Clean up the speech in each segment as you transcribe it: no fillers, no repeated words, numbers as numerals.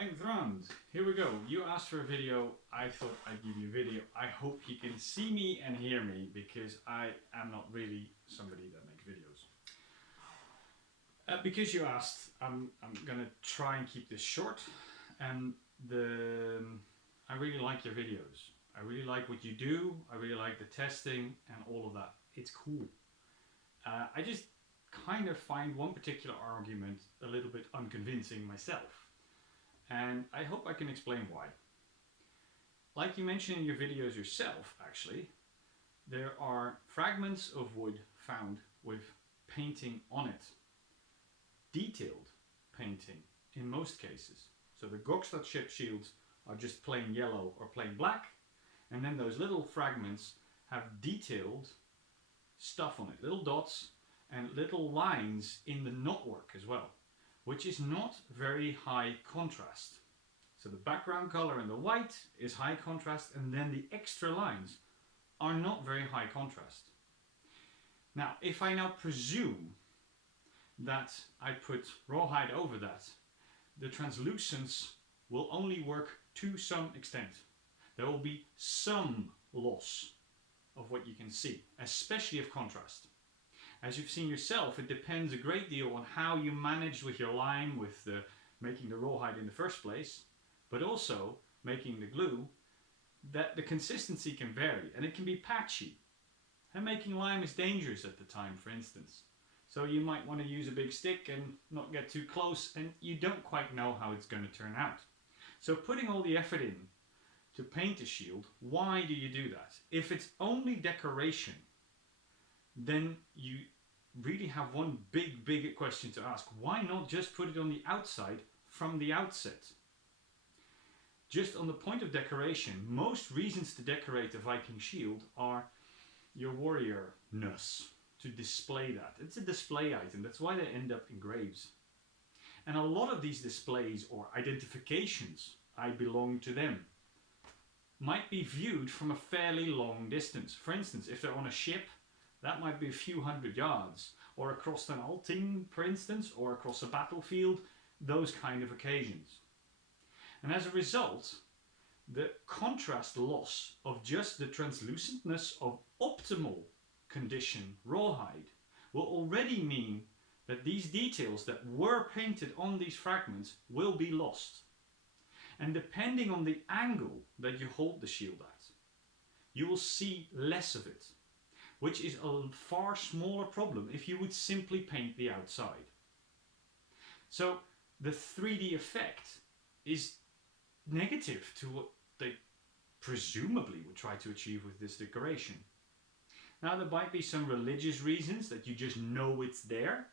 Theng Thrand, here we go. You asked for a video, I thought I'd give you a video. I hope you can see me and hear me because I am not really somebody that makes videos. Because you asked, I'm gonna try and keep this short. And I really like your videos. I really like what you do. I really like the testing and all of that. It's cool. I just kind of find one particular argument a little bit unconvincing myself. And I hope I can explain why. Like you mentioned in your videos yourself, actually, there are fragments of wood found with painting on it. Detailed painting in most cases. So the Gokstad ship shields are just plain yellow or plain black, and then those little fragments have detailed stuff on it, little dots and little lines in the knotwork as well, which is not very high contrast. So the background color in the white is high contrast, and then the extra lines are not very high contrast. Now, if I now presume that I put rawhide over that, the translucence will only work to some extent. There will be some loss of what you can see, especially of contrast. As you've seen yourself, it depends a great deal on how you manage with your lime, with making the rawhide in the first place, but also making the glue, that the consistency can vary and it can be patchy. And making lime is dangerous at the time, for instance. So you might want to use a big stick and not get too close, and you don't quite know how it's going to turn out. So putting all the effort in to paint a shield, why do you do that? If it's only decoration, then you really have one big question to ask. Why not just put it on the outside from the outset? Just on the point of decoration, most reasons to decorate a Viking shield are your warrior-ness, to display that. It's a display item, that's why they end up in graves. And a lot of these displays or identifications, I belong to them, might be viewed from a fairly long distance. For instance, if they're on a ship, that might be a few hundred yards, or across an alting, for instance, or across a battlefield, those kind of occasions. And as a result, the contrast loss of just the translucentness of optimal condition rawhide will already mean that these details that were painted on these fragments will be lost. And depending on the angle that you hold the shield at, you will see less of it, which is a far smaller problem if you would simply paint the outside. So the 3D effect is negative to what they presumably would try to achieve with this decoration. Now, there might be some religious reasons that you just know it's there.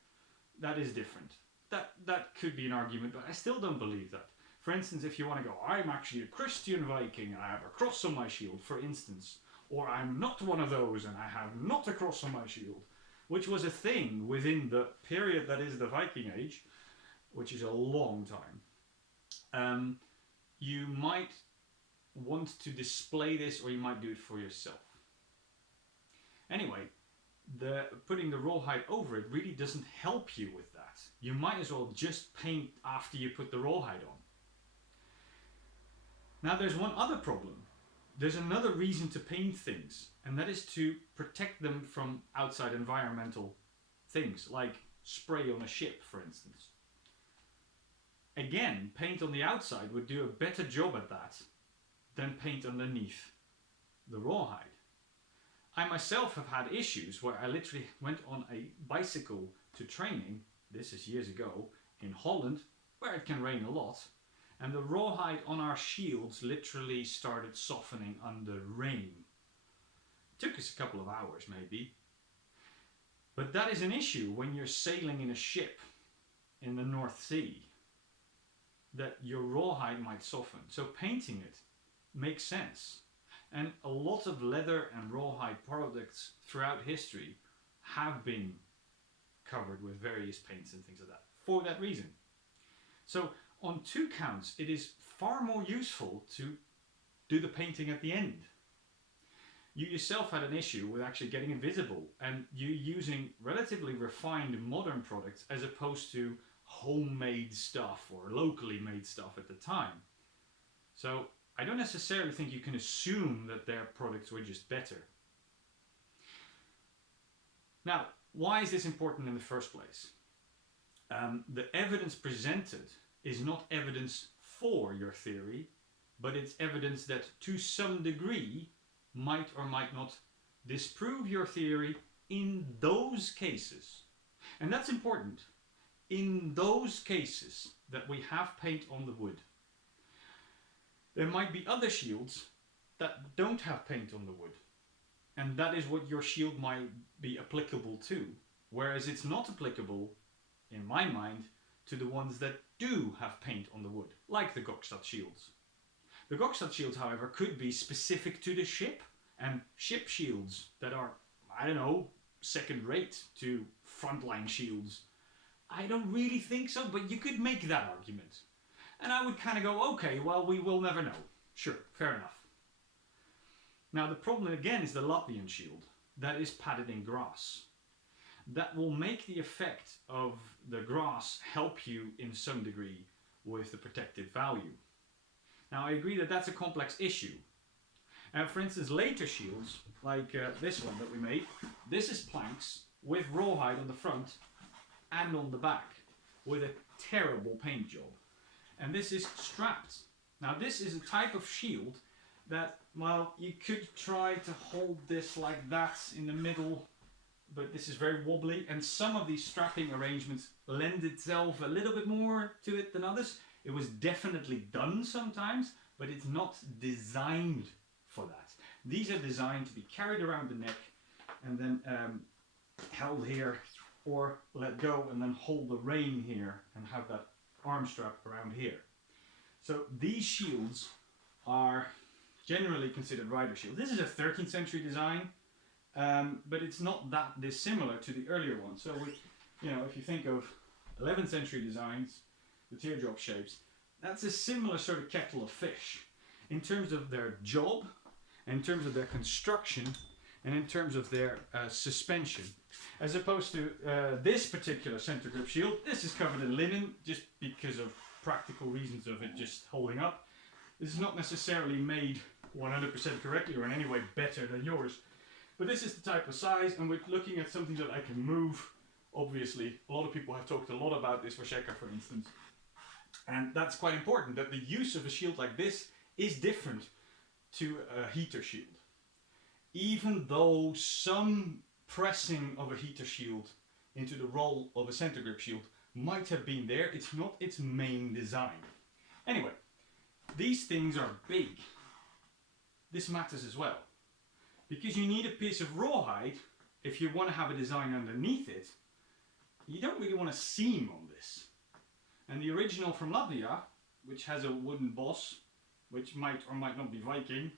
That is different. That could be an argument, but I still don't believe that. For instance, if you want to go, I'm actually a Christian Viking and I have a cross on my shield, for instance, or I'm not one of those and I have not a cross on my shield, which was a thing within the period that is the Viking Age, which is a long time. You might want to display this, or you might do it for yourself. Anyway, putting the rawhide over it really doesn't help you with that. You might as well just paint after you put the rawhide on. Now there's one other problem. There's another reason to paint things, and that is to protect them from outside environmental things, like spray on a ship, for instance. Again, paint on the outside would do a better job at that than paint underneath the rawhide. I myself have had issues where I literally went on a bicycle to training, this is years ago, in Holland, where it can rain a lot, and the rawhide on our shields literally started softening under rain. It took us a couple of hours maybe. But that is an issue when you're sailing in a ship in the North Sea, that your rawhide might soften. So painting it makes sense. And a lot of leather and rawhide products throughout history have been covered with various paints and things like that for that reason. So on two counts, it is far more useful to do the painting at the end. You yourself had an issue with actually getting it visible, and you using relatively refined modern products as opposed to homemade stuff or locally made stuff at the time. So I don't necessarily think you can assume that their products were just better. Now, why is this important in the first place? The evidence presented is not evidence for your theory, but it's evidence that to some degree might or might not disprove your theory in those cases. And that's important. In those cases that we have paint on the wood. There might be other shields that don't have paint on the wood. And that is what your shield might be applicable to. Whereas it's not applicable, in my mind, to the ones that do have paint on the wood, like the Gokstad shields. The Gokstad shields, however, could be specific to the ship, and ship shields that are, I don't know, second rate to frontline shields. I don't really think so, but you could make that argument. And I would kind of go, okay, well, we will never know. Sure, fair enough. Now the problem again is the Latvian shield that is padded in grass. That will make the effect of the grass help you in some degree with the protective value. Now I agree that that's a complex issue. For instance, later shields, like this one that we made, this is planks with rawhide on the front and on the back with a terrible paint job. And this is strapped. Now this is a type of shield that, well, you could try to hold this like that in the middle, but this is very wobbly, and some of these strapping arrangements lend itself a little bit more to it than others. It was definitely done sometimes, but it's not designed for that. These are designed to be carried around the neck and then held here, or let go and then hold the rein here and have that arm strap around here. So these shields are generally considered rider shields. This is a 13th century design, but it's not that dissimilar to the earlier one. So if you think of 11th century designs, the teardrop shapes, that's a similar sort of kettle of fish in terms of their job, in terms of their construction, and in terms of their suspension. As opposed to this particular center grip shield, this is covered in linen just because of practical reasons of it just holding up. This is not necessarily made 100% correctly or in any way better than yours, but this is the type of size, and we're looking at something that I can move. Obviously, a lot of people have talked a lot about this for Sheka, for instance, and that's quite important, that the use of a shield like this is different to a heater shield. Even though some pressing of a heater shield into the role of a center grip shield might have been there, it's not its main design. Anyway, these things are big. This matters as well, because you need a piece of rawhide if you want to have a design underneath it. You don't really want a seam on this. And the original from Latvia, which has a wooden boss, which might or might not be Viking,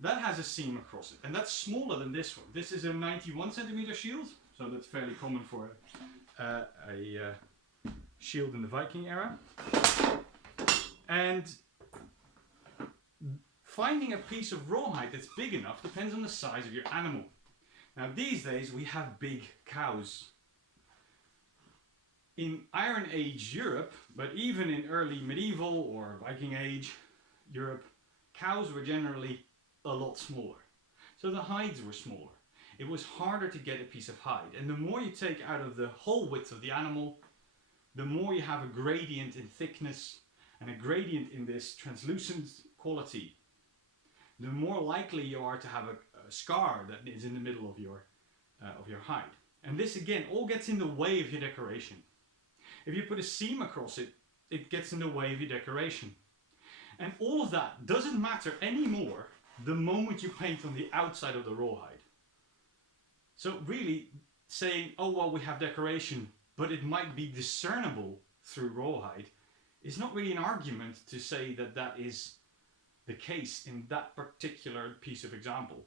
that has a seam across it, and that's smaller than this one. This is a 91 centimeter shield, so that's fairly common for a shield in the Viking era. And finding a piece of rawhide that's big enough depends on the size of your animal. Now these days we have big cows. In Iron Age Europe, but even in early medieval or Viking Age Europe, cows were generally a lot smaller. So the hides were smaller. It was harder to get a piece of hide. And the more you take out of the whole width of the animal, the more you have a gradient in thickness and a gradient in this translucent quality, the more likely you are to have a scar that is in the middle of your hide. And this again all gets in the way of your decoration. If you put a seam across it, it gets in the way of your decoration. And all of that doesn't matter anymore the moment you paint on the outside of the rawhide. So really saying, oh well, we have decoration, but it might be discernible through rawhide, is not really an argument to say that that is the case in that particular piece of example.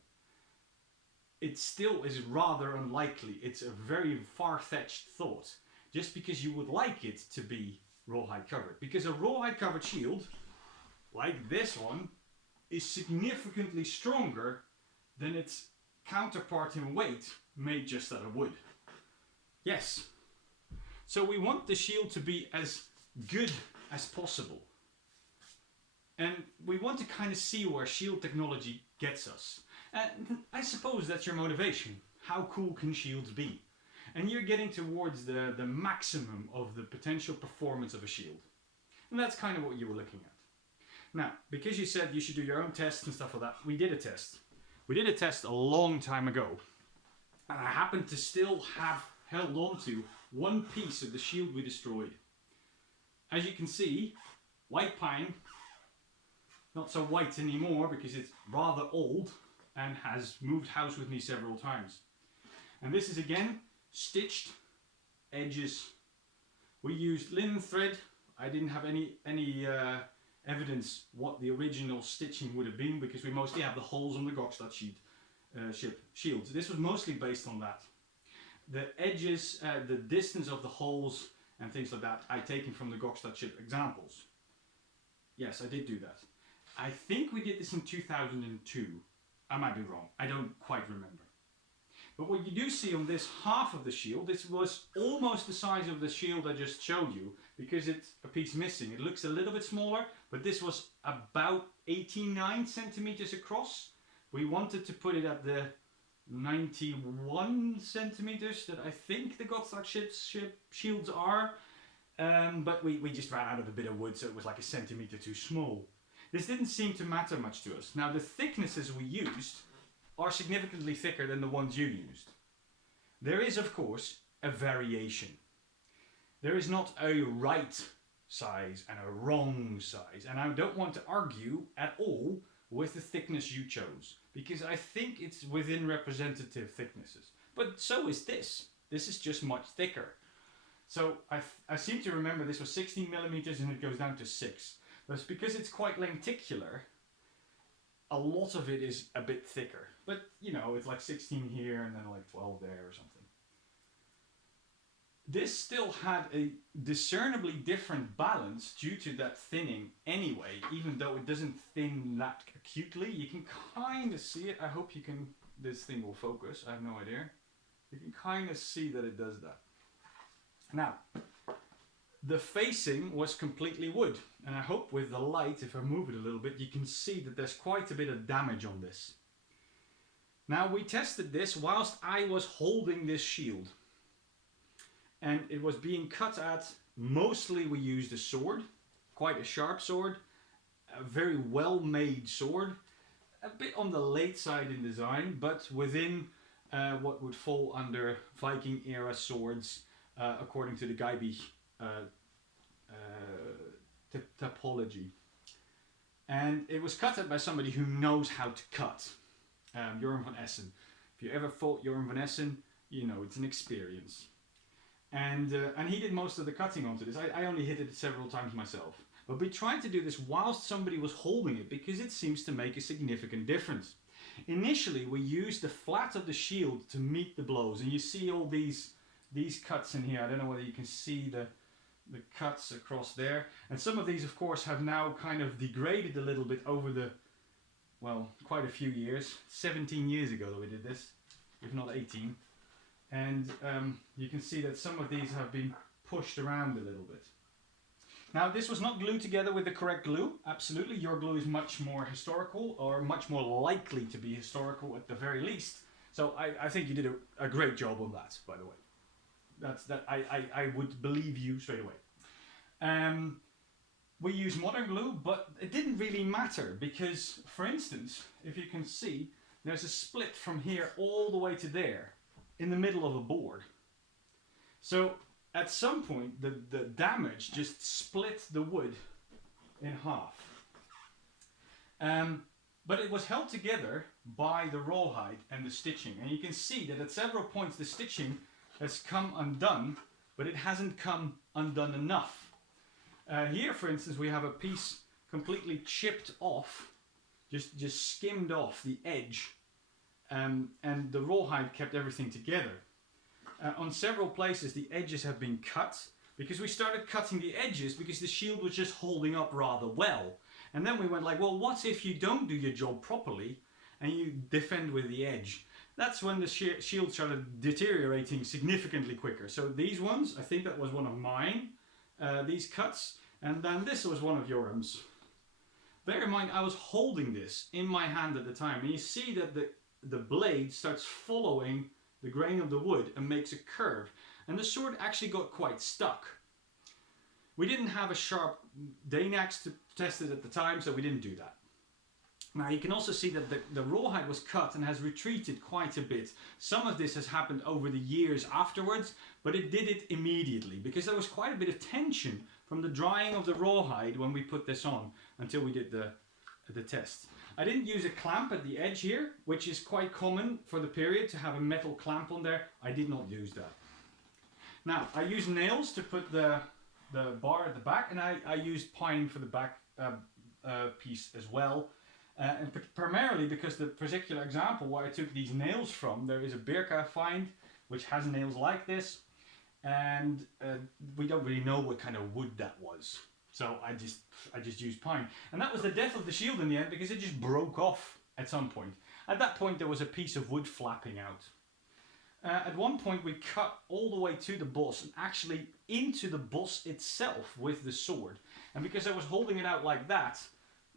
It still is rather unlikely. It's a very far-fetched thought, just because you would like it to be rawhide covered. Because a rawhide covered shield, like this one, is significantly stronger than its counterpart in weight made just out of wood. Yes. So we want the shield to be as good as possible. And we want to kind of see where shield technology gets us. And I suppose that's your motivation. How cool can shields be? And you're getting towards the maximum of the potential performance of a shield. And that's kind of what you were looking at. Now, because you said you should do your own tests and stuff like that, we did a test. We did a test a long time ago. And I happen to still have held on to one piece of the shield we destroyed. As you can see, white pine, not so white anymore because it's rather old and has moved house with me several times. And this is again stitched edges. We used linen thread. I didn't have any evidence what the original stitching would have been because we mostly have the holes on the Gokstad shields. This was mostly based on that. The edges, the distance of the holes and things like that, I taken from the Gokstad ship examples. Yes, I did do that. I think we did this in 2002. I might be wrong. I don't quite remember. But what you do see on this half of the shield, this was almost the size of the shield I just showed you because it's a piece missing. It looks a little bit smaller, but this was about 89 centimeters across. We wanted to put it at the 91 centimeters that I think the Gokstad shields are. But we just ran out of a bit of wood, so it was like a centimeter too small. This didn't seem to matter much to us. Now the thicknesses we used are significantly thicker than the ones you used. There is of course a variation. There is not a right size and a wrong size, and I don't want to argue at all with the thickness you chose because I think it's within representative thicknesses. But so is this. This is just much thicker. So I seem to remember this was 16 millimeters and it goes down to 6. But because it's quite lenticular, a lot of it is a bit thicker. But, you know, it's like 16 here and then like 12 there or something. This still had a discernibly different balance due to that thinning anyway, even though it doesn't thin that acutely. You can kind of see it. I hope you can, this thing will focus. I have no idea. You can kind of see that it does that. Now, the facing was completely wood, and I hope with the light, if I move it a little bit, you can see that there's quite a bit of damage on this. Now we tested this whilst I was holding this shield, and it was being cut at. Mostly we used a sword, quite a sharp sword, a very well made sword, a bit on the late side in design, but within what would fall under Viking era swords according to the Gaibi topology. And it was cut at by somebody who knows how to cut. Joran van Essen. If you ever fought Joran van Essen, you know it's an experience. And he did most of the cutting onto this. I only hit it several times myself. But we tried to do this whilst somebody was holding it because it seems to make a significant difference. Initially we used the flat of the shield to meet the blows, and you see all these cuts in here. I don't know whether you can see the cuts across there, and some of these of course have now kind of degraded a little bit over the, well, quite a few years. 17 years ago that we did this, if not 18, and you can see that some of these have been pushed around a little bit. Now this was not glued together with the correct glue. Absolutely, your glue is much more historical, or much more likely to be historical at the very least. So I think you did a great job on that, by the way. I would believe you straight away. We use modern glue, but it didn't really matter because, for instance, if you can see, there's a split from here all the way to there in the middle of a board. So at some point the damage just split the wood in half. But it was held together by the rawhide and the stitching, and you can see that at several points the stitching has come undone, but it hasn't come undone enough. Here, for instance, we have a piece completely chipped off, just skimmed off the edge, and the rawhide kept everything together. On several places the edges have been cut, because we started cutting the edges because the shield was just holding up rather well. And then we went like, well, what if you don't do your job properly and you defend with the edge? that's when the shield started deteriorating significantly quicker. So these ones, I think that was one of mine, these cuts, and then this was one of Yoram's. Bear in mind, I was holding this in my hand at the time, and you see that the blade starts following the grain of the wood and makes a curve, and the sword actually got quite stuck. We didn't have a sharp Dane axe to test it at the time, so we didn't do that. Now you can also see that the rawhide was cut and has retreated quite a bit. Some of this has happened over the years afterwards, but it did it immediately because there was quite a bit of tension from the drying of the rawhide when we put this on until we did the test. I didn't use a clamp at the edge here, which is quite common for the period to have a metal clamp on there. I did not use that. Now I used nails to put the bar at the back, and I used pine for the back piece as well. And primarily because the particular example where I took these nails from, there is a birka I find which has nails like this, and we don't really know what kind of wood that was, so I just used pine, and that was the death of the shield in the end because it just broke off at some point. At that point there was a piece of wood flapping out. At one point we cut all the way to the boss and actually into the boss itself with the sword, and because I was holding it out like that,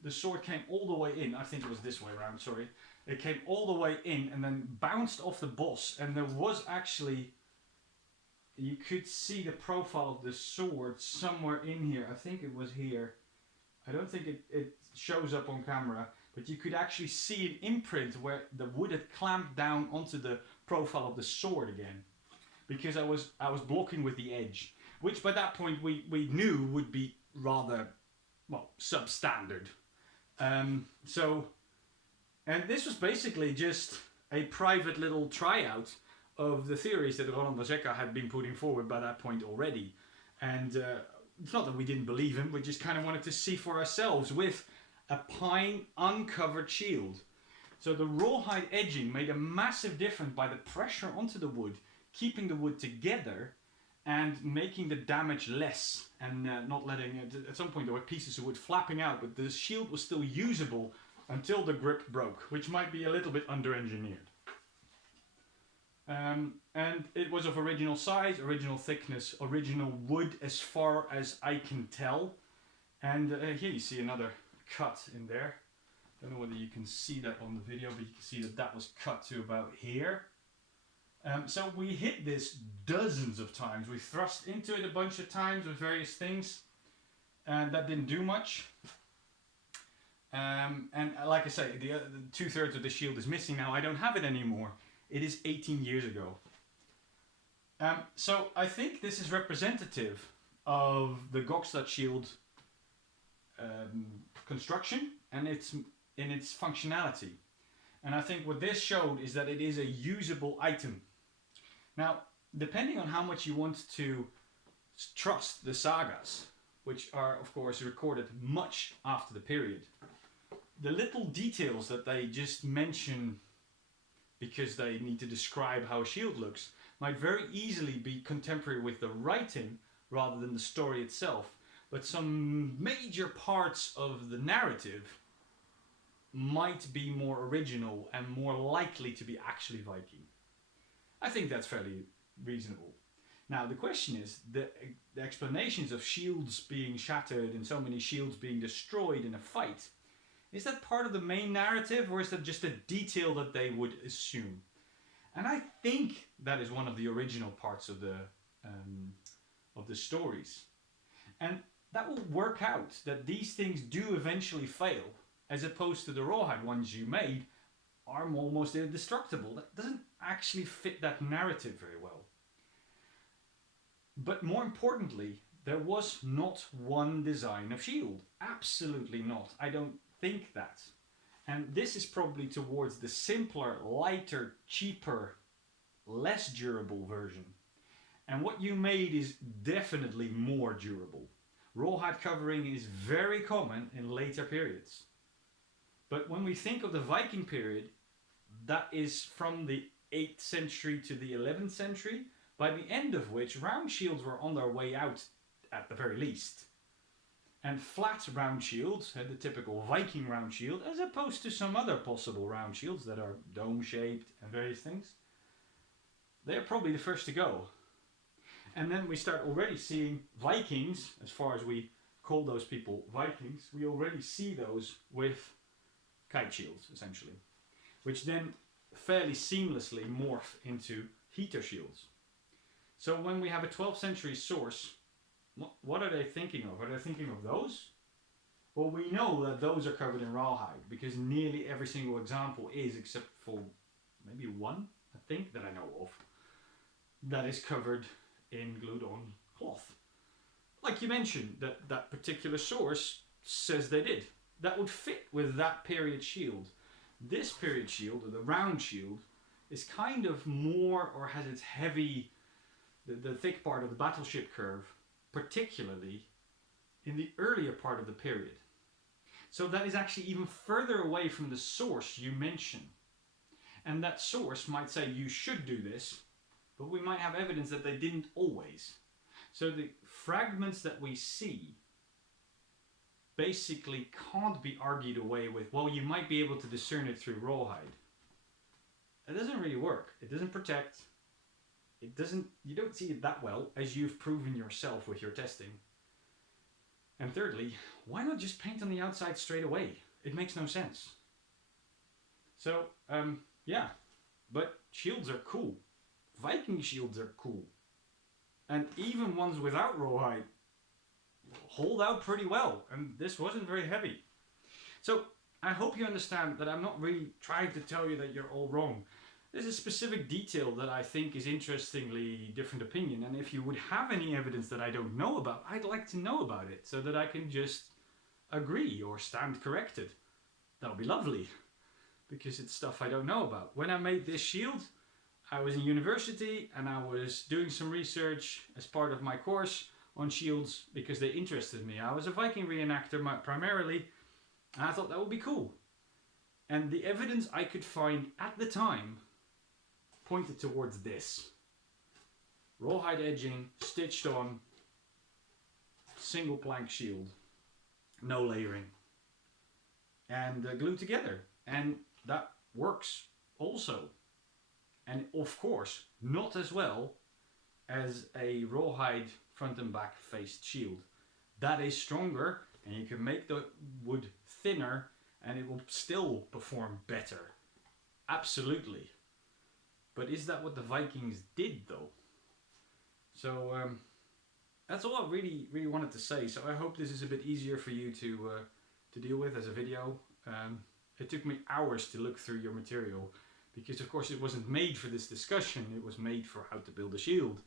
the sword came all the way in. I think it was this way around, sorry. It came all the way in and then bounced off the boss, and there was actually, you could see the profile of the sword somewhere in here. I think it was here. I don't think it shows up on camera, but you could actually see an imprint where the wood had clamped down onto the profile of the sword again, because I was blocking with the edge, which by that point we knew would be rather, well, substandard. And this was basically just a private little tryout of the theories that Roland Bazeka had been putting forward by that point already. And it's not that we didn't believe him, we just kind of wanted to see for ourselves with a pine uncovered shield. So the rawhide edging made a massive difference by the pressure onto the wood, keeping the wood together and making the damage less, and not letting it, at some point there were pieces of wood flapping out, but the shield was still usable until the grip broke, which might be a little bit under-engineered. And it was of original size, original thickness, original wood as far as I can tell. And here you see another cut in there. I don't know whether you can see that on the video, but you can see that that was cut to about here. So we hit this dozens of times. We thrust into it a bunch of times with various things, and that didn't do much. And like I say, the 2/3 of the shield is missing now. I don't have it anymore. It is 18 years ago. So I think this is representative of the Gokstad shield construction and in its functionality. And I think what this showed is that it is a usable item. Now, depending on how much you want to trust the sagas, which are of course recorded much after the period, the little details that they just mention because they need to describe how a shield looks might very easily be contemporary with the writing rather than the story itself. But some major parts of the narrative might be more original and more likely to be actually Viking. I think that's fairly reasonable. Now the question is, the explanations of shields being shattered and so many shields being destroyed in a fight, is that part of the main narrative, or is that just a detail that they would assume? And I think that is one of the original parts of the stories. And that will work out that these things do eventually fail, as opposed to the rawhide ones you made are almost indestructible. That doesn't actually fit that narrative very well. But more importantly, there was not one design of shield. Absolutely not. I don't think that. And this is probably towards the simpler, lighter, cheaper, less durable version. And what you made is definitely more durable. Rawhide covering is very common in later periods. But when we think of the Viking period, that is from the 8th century to the 11th century, by the end of which round shields were on their way out at the very least. and flat round shields, the typical Viking round shield, as opposed to some other possible round shields that are dome shaped and various things, they're probably the first to go. And then we start already seeing Vikings, as far as we call those people Vikings, we already see those with kite shields, essentially, which then fairly seamlessly morph into heater shields. So when we have a 12th century source, what are they thinking of? Are they thinking of those? Well, we know that those are covered in rawhide, because nearly every single example is, except for maybe one, I think, that I know of, that is covered in glued on cloth. Like you mentioned, that particular source says they did. That would fit with that period shield. This period shield, or the round shield, is kind of more, or has its heavy, the thick part of the battleship curve, particularly in the earlier part of the period. So that is actually even further away from the source you mention. And that source might say you should do this, but we might have evidence that they didn't always. So the fragments that we see basically can't be argued away with, well, you might be able to discern it through rawhide. It doesn't really work. It doesn't protect. You don't see it that well, as you've proven yourself with your testing. And thirdly, why not just paint on the outside straight away? It makes no sense. So, yeah, but shields are cool. Viking shields are cool. And even ones without rawhide hold out pretty well. And this wasn't very heavy. So, I hope you understand that I'm not really trying to tell you that you're all wrong. There's a specific detail that I think is interestingly different opinion, and if you would have any evidence that I don't know about, I'd like to know about it so that I can just agree or stand corrected. That would be lovely, because it's stuff I don't know about. When I made this shield, I was in university and I was doing some research as part of my course on shields because they interested me. I was a Viking reenactor primarily, and I thought that would be cool. And the evidence I could find at the time pointed towards this. Rawhide edging, stitched on, single plank shield, no layering, and glued together. And that works also. And of course, not as well as a rawhide front and back faced shield. That is stronger, and you can make the wood thinner, and it will still perform better. Absolutely. But is that what the Vikings did, though? So that's all I really wanted to say. So I hope this is a bit easier for you to deal with as a video. It took me hours to look through your material, because of course it wasn't made for this discussion. It was made for how to build a shield.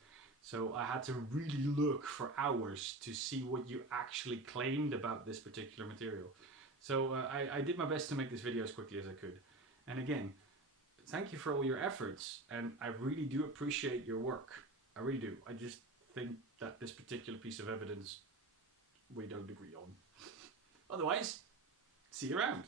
So I had to really look for hours to see what you actually claimed about this particular material. So I did my best to make this video as quickly as I could. And again, thank you for all your efforts, and I really do appreciate your work. I really do. I just think that this particular piece of evidence we don't agree on. Otherwise, see you around.